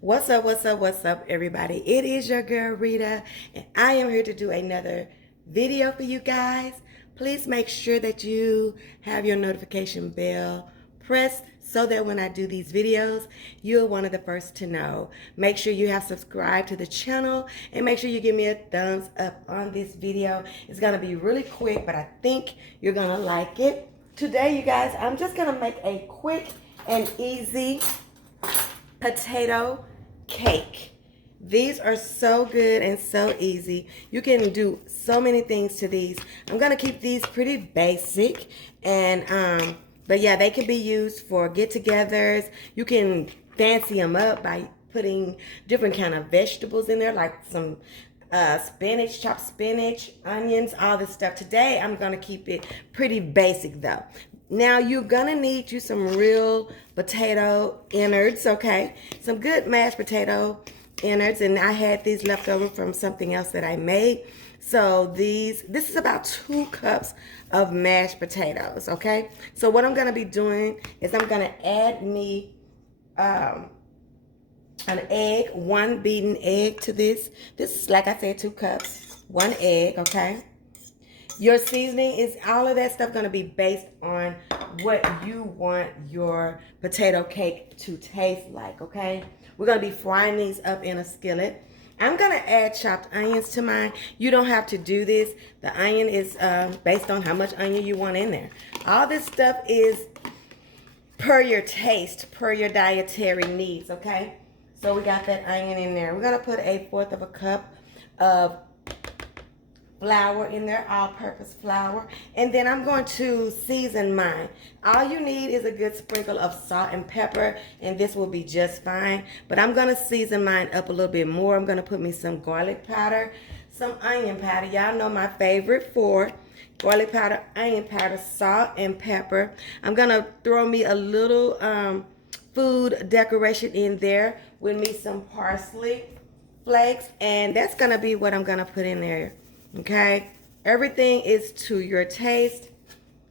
What's up, everybody? It is your girl, Rita, and I am here to do another video for you guys. Please make sure that you have your notification bell pressed so that when I do these videos, you're one of the first to know. Make sure you have subscribed to the channel, and make sure you give me a thumbs up on this video. It's gonna be really quick, but I think you're gonna like it. Today, you guys, I'm just gonna make a quick and easy potato cake. These are so good and so easy. You can do so many things to these. I'm gonna keep these pretty basic, and but yeah, they can be used for get-togethers. You can fancy them up by putting different kind of vegetables in there, like some spinach, chopped spinach, onions, all this stuff. Today I'm gonna keep it pretty basic though. Now you're gonna need you some real potato innards, okay? Some good mashed potato innards, and I had these left over from something else that I made. So this is about 2 cups of mashed potatoes, okay? So what I'm gonna be doing is I'm gonna add me an egg, 1 beaten egg to this. This is, like I said, 2 cups, 1 egg, okay? Your seasoning is all of that stuff going to be based on what you want your potato cake to taste like, okay? We're going to be frying these up in a skillet. I'm going to add chopped onions to mine. You don't have to do this. The onion is based on how much onion you want in there. All this stuff is per your taste, per your dietary needs, okay? So we got that onion in there. We're going to put 1/4 of a cup of flour in there, all-purpose flour, and then I'm going to season mine. All you need is a good sprinkle of salt and pepper, and this will be just fine. But I'm going to season mine up a little bit more. I'm going to put me some garlic powder, some onion powder. Y'all know my favorite 4: garlic powder, onion powder, salt, and pepper. I'm going to throw me a little food decoration in there with me some parsley flakes, and that's going to be what I'm going to put in there. Okay, everything is to your taste.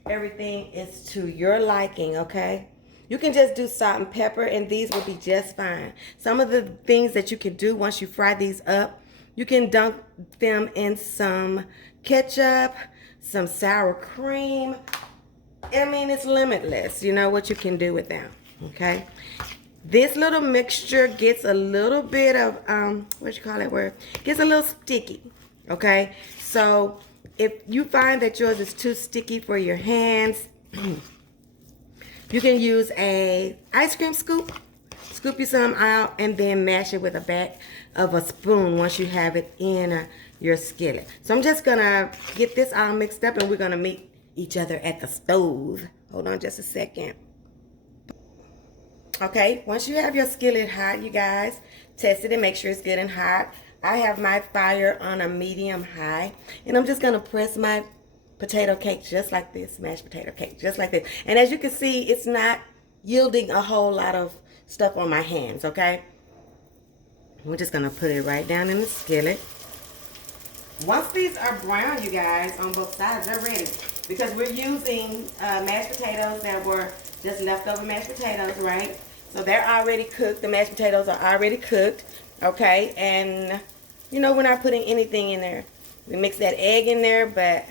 Everything is to your liking, okay? You can just do salt and pepper, and these will be just fine. Some of the things that you can do once you fry these up, you can dunk them in some ketchup, some sour cream. I mean, it's limitless, you know, what you can do with them, okay? This little mixture gets a little bit of, gets a little sticky. Okay, so if you find that yours is too sticky for your hands, you can use a ice cream scoop. Scoop you some out and then mash it with the back of a spoon once you have it in your skillet. So I'm just gonna get this all mixed up, and we're gonna meet each other at the stove. Hold on just a second. Okay, once you have your skillet hot, you guys, test it and make sure it's good and hot. I have my fire on a medium high, and I'm just gonna press my potato cake just like this, mashed potato cake, just like this. And as you can see, it's not yielding a whole lot of stuff on my hands, okay? We're just gonna put it right down in the skillet. Once these are brown, you guys, on both sides, they're ready. Because we're using mashed potatoes that were just leftover mashed potatoes, right? So they're already cooked. The mashed potatoes are already cooked. Okay, and you know, we're not putting anything in there. We mix that egg in there, but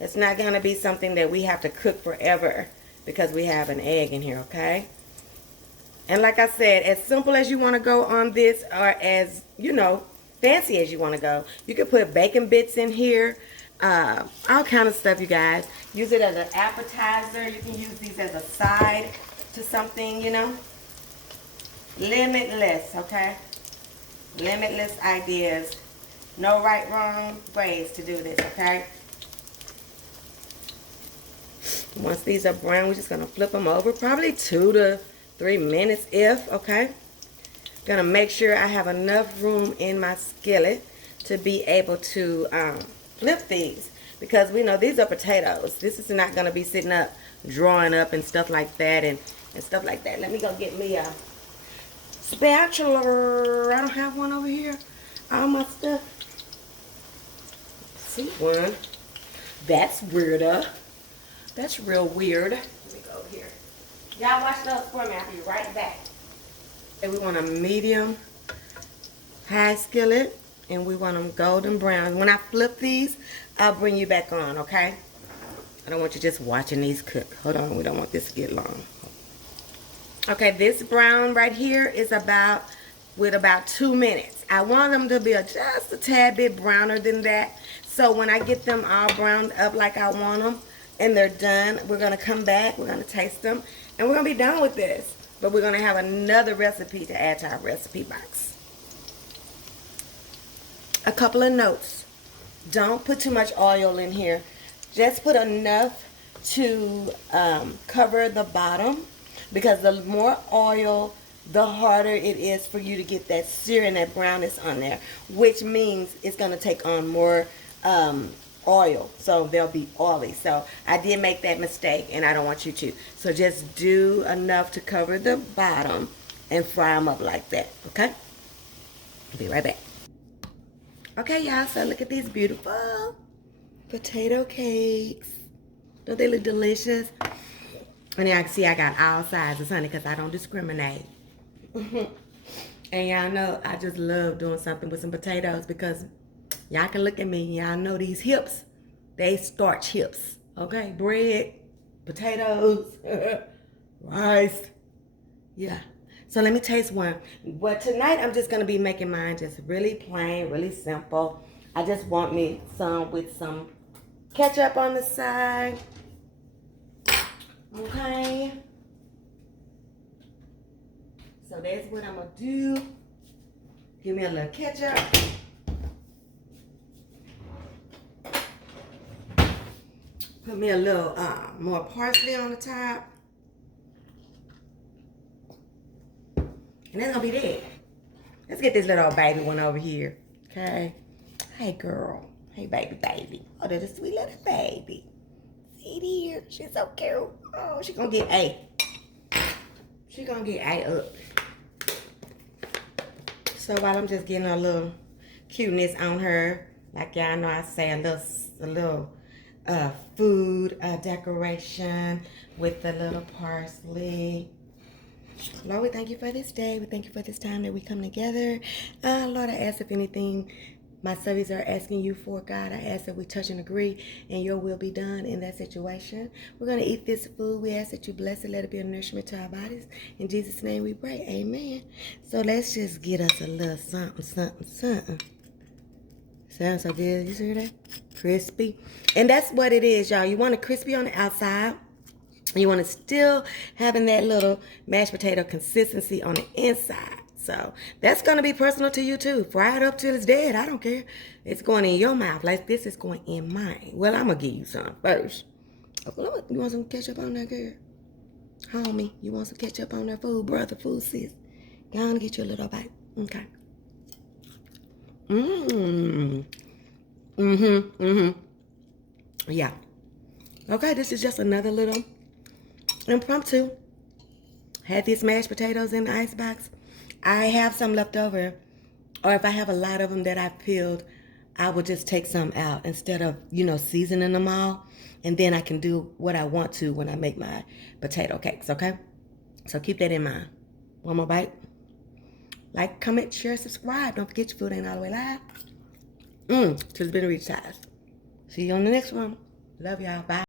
it's not going to be something that we have to cook forever because we have an egg in here, okay? And like I said, as simple as you want to go on this, or as, you know, fancy as you want to go. You can put bacon bits in here, all kind of stuff, you guys. Use it as an appetizer. You can use these as a side to something, you know. Limitless, okay? Limitless ideas. No right, wrong ways to do this, okay? Once these are brown, we're just going to flip them over. Probably 2 to 3 minutes if, okay? Going to make sure I have enough room in my skillet to be able to flip these. Because we know these are potatoes. This is not going to be sitting up, drawing up and stuff like that and stuff like that. Let me go get me a spatula. I don't have one over here. All my stuff. See one. That's weirder. That's real weird. Let me go over here. Y'all watch those for me. I'll be right back. We want a medium high skillet, and we want them golden brown. When I flip these, I'll bring you back on, okay? I don't want you just watching these cook. Hold on, we don't want this to get long. Okay, this brown right here is about 2 minutes. I want them to be just a tad bit browner than that. So when I get them all browned up like I want them and they're done, we're gonna come back, we're gonna taste them, and we're gonna be done with this. But we're gonna have another recipe to add to our recipe box. A couple of notes. Don't put too much oil in here. Just put enough to cover the bottom, because the more oil, the harder it is for you to get that sear and that brownness on there, which means it's going to take on more oil, so they'll be oily. So I did make that mistake, and I don't want you to. So just do enough to cover the bottom and fry them up like that, okay? I'll be right back. Okay, y'all, so look at these beautiful potato cakes. Don't they look delicious? And I can see I got all sizes, honey, because I don't discriminate. And y'all know I just love doing something with some potatoes, because y'all can look at me. Y'all know these hips, they starch hips. Okay, bread, potatoes, rice. Yeah. So let me taste one. But tonight I'm just going to be making mine just really plain, really simple. I just want me some with some ketchup on the side. Okay. So that's what I'm going to do. Give me a little ketchup. Put me a little more parsley on the top. And that's going to be that. Let's get this little baby one over here. Okay. Hey, girl. Hey, baby. Oh, that's a sweet little baby. See here. She's so cute. Oh, she's going to get A. She's going to get A up. So while I'm just getting a little cuteness on her, like y'all know I say a little food decoration with the little parsley. Lord, we thank you for this day. We thank you for this time that we come together. Lord, I ask if anything my subbies are asking you for, God, I ask that we touch and agree and your will be done in that situation. We're going to eat this food. We ask that you bless it. Let it be a nourishment to our bodies. In Jesus' name we pray. Amen. So let's just get us a little something. Sounds so good. You see that? Crispy. And that's what it is, y'all. You want it crispy on the outside. You want to still having that little mashed potato consistency on the inside. So that's going to be personal to you too. Fry it up till it's dead. I don't care. It's going in your mouth like this is going in mine. Well, I'm going to give you some first. Oh, you want some ketchup on there, girl? Homie, you want some ketchup on there? Food brother, food sis. Go on and get you a little bite. Okay. Yeah. Okay, this is just another little impromptu. Had these mashed potatoes in the icebox. I have some left over, or if I have a lot of them that I peeled, I will just take some out instead of, seasoning them all, and then I can do what I want to when I make my potato cakes, okay? So keep that in mind. One more bite. Like, comment, share, subscribe. Don't forget your food ain't all the way live. Till it's been reached. See you on the next one. Love y'all. Bye.